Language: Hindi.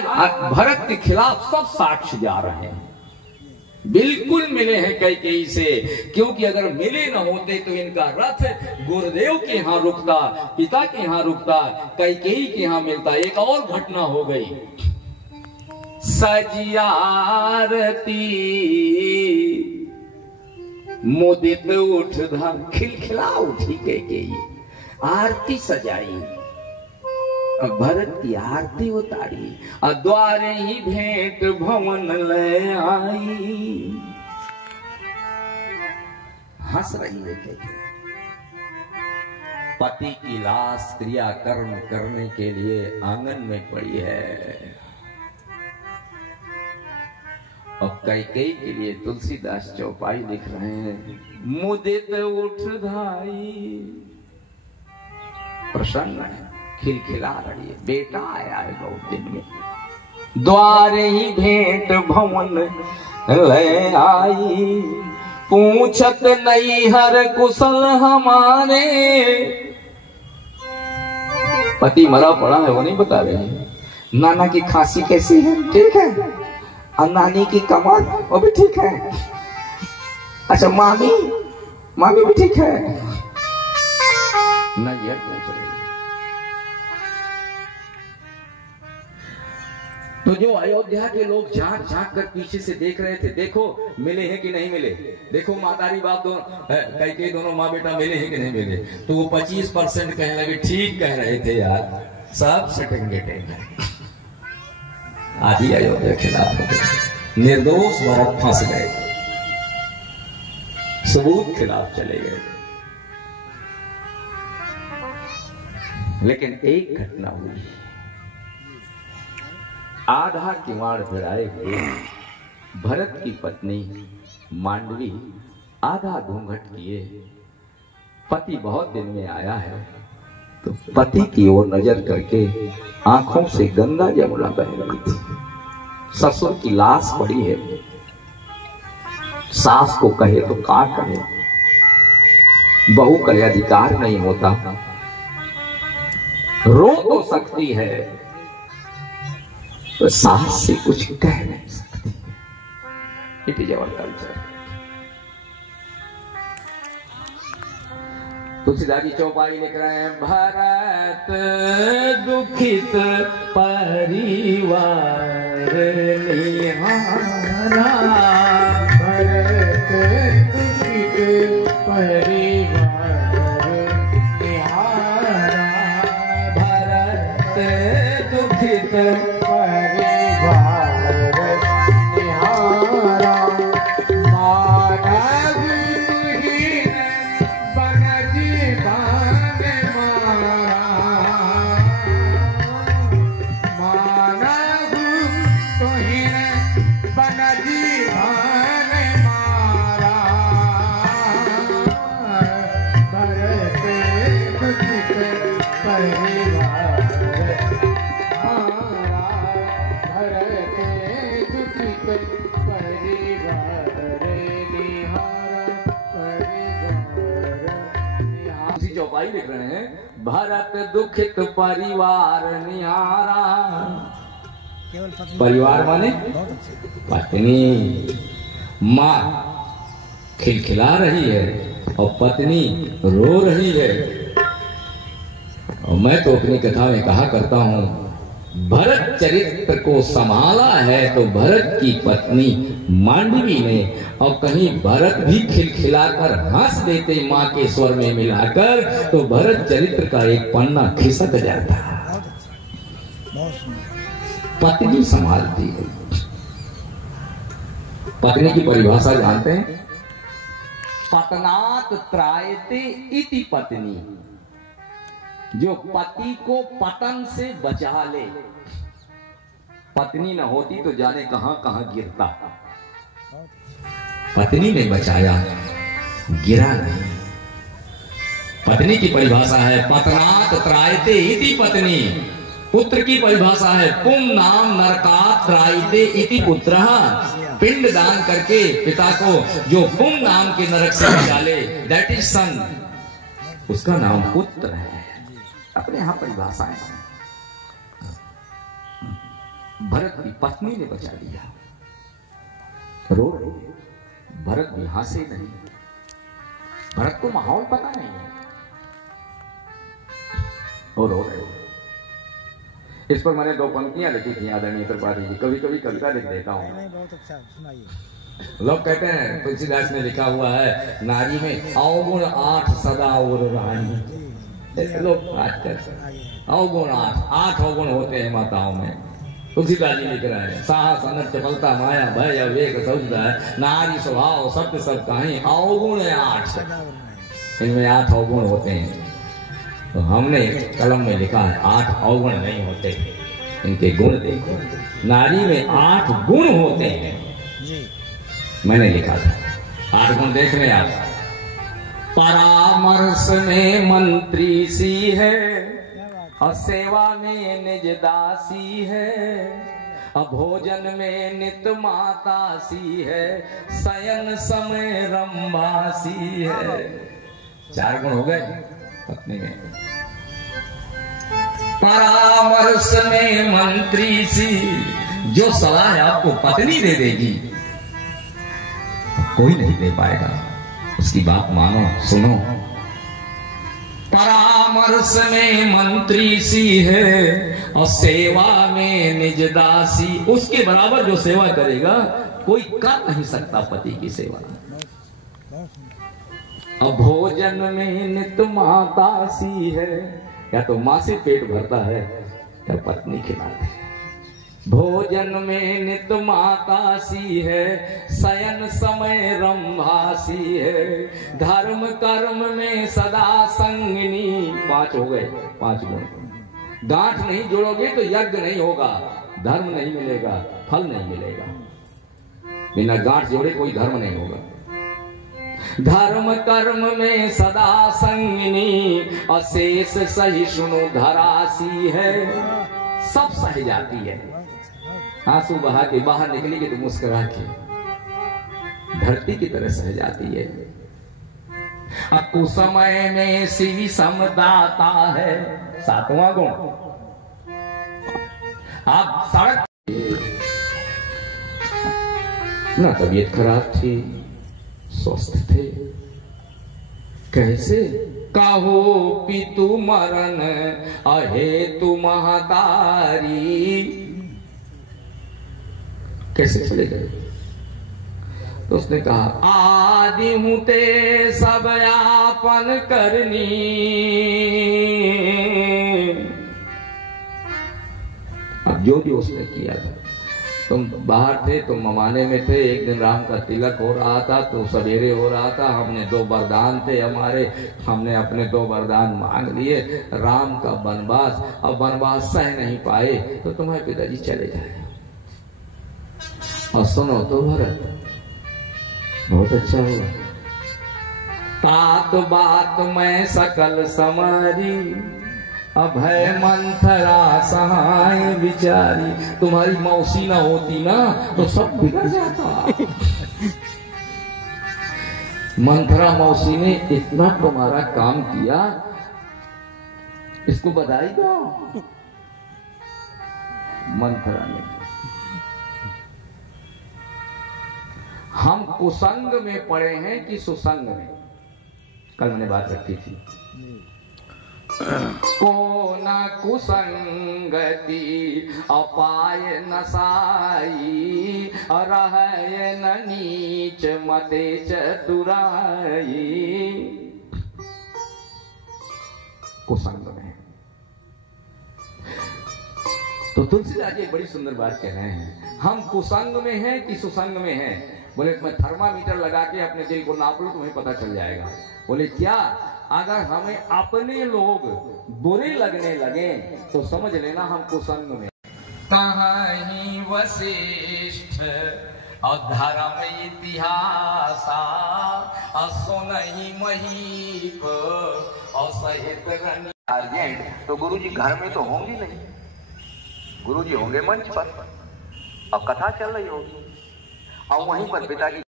भरत के खिलाफ सब साक्ष्य जा रहे हैं, बिल्कुल मिले हैं कैकेयी से, क्योंकि अगर मिले न होते तो इनका रथ गुरुदेव के यहाँ रुकता, पिता के यहाँ रुकता, कैकेयी के यहाँ मिलता। एक और घटना हो गई, सजियारती मुदित उठ धर, खिलखिला उठी कैकेयी, आरती सजाई, भरत की आरती उतारी, द्वारे ही भेंट भवन ले आई। हंस रही है कैकेयी, पति की लाश क्रियाकर्म करने के लिए आंगन में पड़ी है। अब कैकेयी के लिए तुलसीदास चौपाई लिख रहे हैं, मुदित उठ धाई, प्रसन्न है, खिलखिला रही है, बेटा आया है बहुत दिन में, द्वारे ही भेंट भवन ले आई, पूछत नहीं हर कुशल हमारे। पति मरा पड़ा है वो नहीं बता रहे हैं, नाना की खांसी कैसी है, ठीक है, और नानी की कमर वो भी ठीक है, अच्छा मामी भी ठीक है, नहीं यार पूछ रहे। तो जो अयोध्या के लोग झांक झांक कर पीछे से देख रहे थे, देखो मिले हैं कि नहीं मिले, देखो मातारी बाप दोनों कैकेयी दोनों माँ बेटा मिले हैं कि नहीं मिले, तो वो 25% कहने लगे, ठीक कह रहे थे यार, सब सटेंगे टेंगे। आधी अयोध्या खिलाफ, निर्दोष भरत फंस गए, सबूत खिलाफ चले गए। लेकिन एक घटना हुई, आधा किवाड़ भिड़ाए हुए भरत की पत्नी मांडवी आधा घूंघट किए, पति बहुत दिन में आया है, तो पति की ओर नजर करके आंखों से गंगा जमुना बह रही थी। ससुर की लाश पड़ी है, सास को कहे तो क्या कहे, बहू का अधिकार नहीं होता, रो तो सकती है तो सास से कुछ कह नहीं सकती। It is our culture. Tulsidas की चौपाई लिख रहे हैं, भरत दुखित परिवार निहारा, भरत दुखित परिवार निहारा, भरत दुखित लिख रहे हैं, भरत दुखित परिवार निहारा। परिवार माने पत्नी, माँ खिलखिला रही है और पत्नी रो रही है। और मैं तो अपनी कथा में कहा करता हूं, भरत चरित्र को संभाला है तो भरत की पत्नी मांडवी ने, और कहीं भरत भी खिलखिलाकर हंस देते मां के स्वर में मिलाकर, तो भरत चरित्र का एक पन्ना खिसक जाता। पत्नी संभालती है। पत्नी की परिभाषा जानते हैं, पतनात त्रायते इति पत्नी, जो पति को पतन से बचा ले। पत्नी न होती तो जाने कहां कहां गिरता, पत्नी ने बचाया, गिरा नहीं। पत्नी की परिभाषा है पतनात त्रायते इति पत्नी। पुत्र की परिभाषा है पुम नाम नरकात त्रायते इति पुत्रः। पिंड दान करके पिता को जो पुम नाम के नरक से बचा ले, दैट इज सन, उसका नाम पुत्र है। अपने यहां परिभाषाएं। भरत की पत्नी ने बचा लिया। रो रही है, भरत भी हंसे नहीं। भरत को माहौल पता नहीं है और रो रहे। इस पर मैंने 2 पंक्तियां लिखी थी आदरणीय त्रिपाठी जी, कभी कभी कविता लिख देता हूँ। बहुत अच्छा, सुनाइए। लोग कहते हैं, तुलसीदास ने लिखा हुआ है, नारी में अवगुण 8 सदा और रानी। लोग बात करते हैं अवगुण 8 अवगुण होते हैं माताओं में। तुलसीदास जी लिख रहे हैं, साहस अनर चपलता माया भय अविवेक सौजदा है, नारी स्वभाव सत्य सब कहीं अवगुण 8। इनमें 8 अवगुण होते हैं। तो हमने कलम में लिखा है 8 अवगुण नहीं होते, इनके गुण देखो। नारी में 8 गुण होते हैं, मैंने लिखा था। 8 गुण देख रहे आप। परामर्श में मंत्री सी है और सेवा में निज दासी है, भोजन में नित माता सी है, शयन समय रंबासी है। 4 गुण हो गए पत्नी में। परामर्श में मंत्री सी, जो सलाह आपको पत्नी दे देगी कोई नहीं दे पाएगा, उसकी बात मानो सुनो। परामर्श में मंत्री सी है और सेवा में निज दासी, उसके बराबर जो सेवा करेगा कोई कर नहीं सकता पति की सेवा। और भोजन में नित माता सी है, या तो माँ से पेट भरता है या पत्नी खिलाती है। भोजन में नित माता सी है, शयन समय रंभासी है, धर्म कर्म में सदा संगिनी। 5 हो गए, 5 गुण। गांठ नहीं जोड़ोगे तो यज्ञ नहीं होगा, धर्म नहीं मिलेगा, फल नहीं मिलेगा। बिना गांठ जोड़े कोई धर्म नहीं होगा। धर्म कर्म में सदा संगिनी, अशेष सहिष्णु धरासी है, सब सह जाती है। आंसू बहा के बाहर निकलेगी तो मुस्कुरा के धरती की तरह सह जाती है। कुसमय में शिव समदाता है, 7वां गुण। आप सड़क ना तबीयत खराब थी, स्वस्थ थे, कैसे कहो पितु मरण अहेतु महतारी, कैसे चले गए? तो उसने कहा आदि हूं ते सब यापन करनी। अब जो भी उसने किया था, तुम बाहर थे, तुम ममाने में थे, एक दिन राम का तिलक हो रहा था, तो सवेरे हो रहा था, हमने 2 वरदान थे हमारे, हमने अपने 2 वरदान मांग लिए। राम का वनवास, अब वनवास सह नहीं पाए तो तुम्हारे पिताजी चले जाए। और सुनो तो भरत, बहुत अच्छा हुआ। तात बात मैं सकल समारी, अभय मंथरा सहाय विचारी। तुम्हारी मौसी ना होती ना तो सब बिगड़ जाता। मंथरा मौसी ने इतना तुम्हारा काम किया, इसको बधाई दो। मंथरा ने, हम कुसंग में पड़े हैं कि सुसंग में? कल मैंने बात रखी थी। को न कुसंगति अपाय नसाई, रहे न नीच मते चतुराई। कुसंग में तो तुलसीदास जी बड़ी सुंदर बात कह रहे हैं, हम कुसंग में हैं कि सुसंग में हैं? बोले मैं थर्मामीटर लगा के अपने दिल को नाप लूं, तुम्हें पता चल जाएगा। बोले क्या? अगर हमें अपने लोग बुरे लगने लगे तो समझ लेना हम कुसंग में। कहीं वशिष्ठ और धर्म इतिहासा, सुनहि महीप और सहित अर्जेंट। तो गुरुजी घर में तो होंगे नहीं, गुरुजी होंगे मंच पर, अब कथा चल रही होगी और वहीं पर पिता की